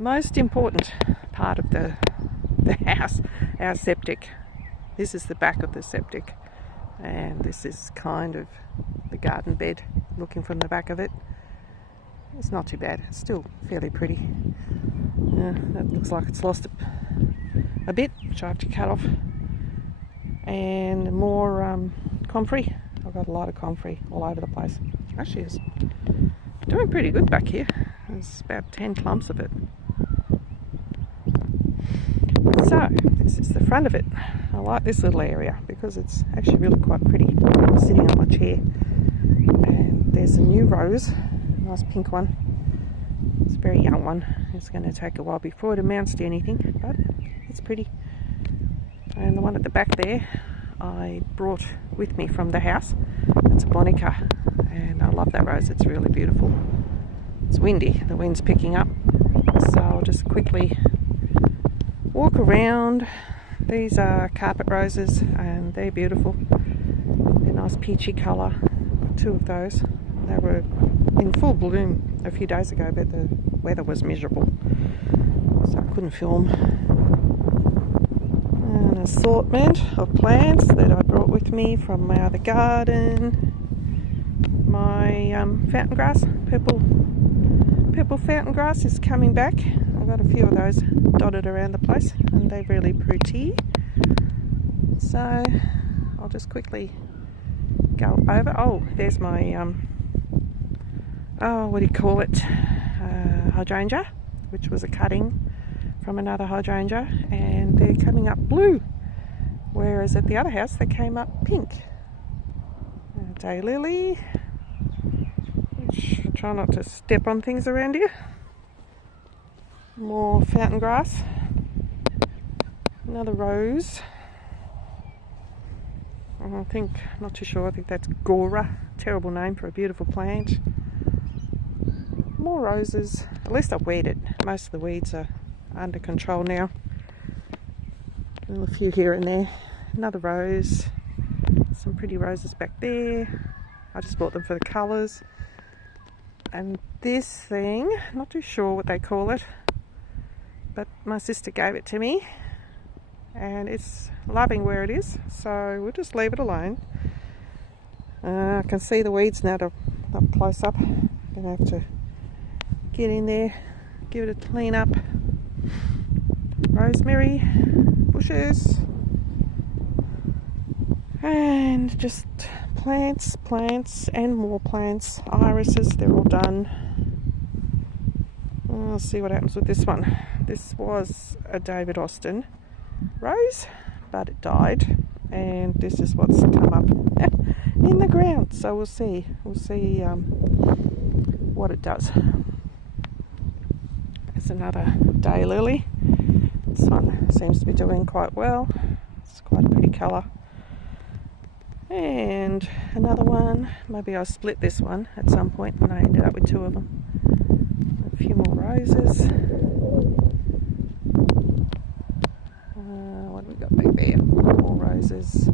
Most important part of the house, our septic. This is the back of the septic, and this is kind of the garden bed looking from the back of it. It's not too bad, it's still fairly pretty. That looks like it's lost a bit, which I have to cut off. And more comfrey. I've got a lot of comfrey all over the place. Actually, it's doing pretty good back here. There's about 10 clumps of it. So, this is the front of it. I like this little area because it's actually really quite pretty. I'm sitting on my chair. And there's a new rose, a nice pink one. It's a very young one. It's going to take a while before it amounts to anything, but it's pretty. And the one at the back there, I brought with me from the house. It's a Bonica, and I love that rose. It's really beautiful. It's windy, the wind's picking up, so I'll just quickly walk around. These are carpet roses, and they're beautiful. They're nice peachy colour. Got two of those. They were in full bloom a few days ago, but the weather was miserable, so I couldn't film. An assortment of plants that I brought with me from my other garden. My fountain grass, purple fountain grass is coming back. I've got a few of those dotted around the place, and they're really pretty. So I'll just quickly go over. Oh, there's my what do you call it? Hydrangea, which was a cutting from another hydrangea, and they're coming up blue, whereas at the other house they came up pink. Daylily, which I try not to step on things around here. More fountain grass, another rose. Not too sure, I think that's Gora, terrible name for a beautiful plant. More roses, at least I've weeded. Most of the weeds are under control now. A few here and there. Another rose, some pretty roses back there. I just bought them for the colours. And this thing, not too sure what they call it, but my sister gave it to me, and it's loving where it is, so we'll just leave it alone. I can see the weeds now up close up. I'm gonna have to get in there, give it a clean up. Rosemary bushes, and just plants and more plants. Irises, they're all done. I'll see what happens with this one. This was a David Austin rose, but it died, and this is what's come up in the ground, so we'll see what it does. There's another daylily. This one seems to be doing quite well. It's quite a pretty colour. And another one, maybe I'll split this one at some point, and I ended up with two of them. A few more roses. What have we got back there? More roses.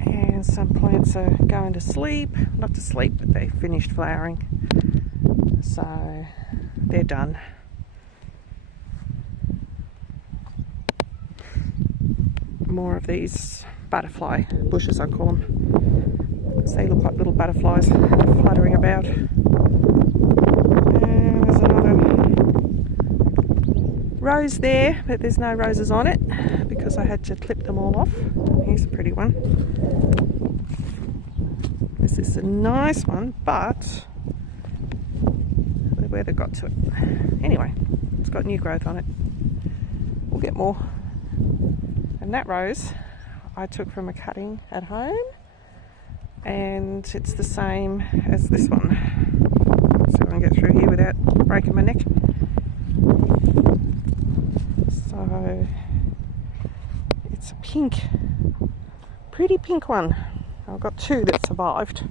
And some plants are going to sleep. Not to sleep, but they finished flowering. So they're done. More of these butterfly bushes, I call them, because they look like little butterflies fluttering about. And there's another rose there, but there's no roses on it because I had to clip them all off. Here's a pretty one. This is a nice one, but the weather got to it. Anyway, it's got new growth on it. We'll get more. And that rose I took from a cutting at home, and it's the same as this one. So I can get through here without breaking my neck. So it's a pink, pretty pink one. I've got two that survived.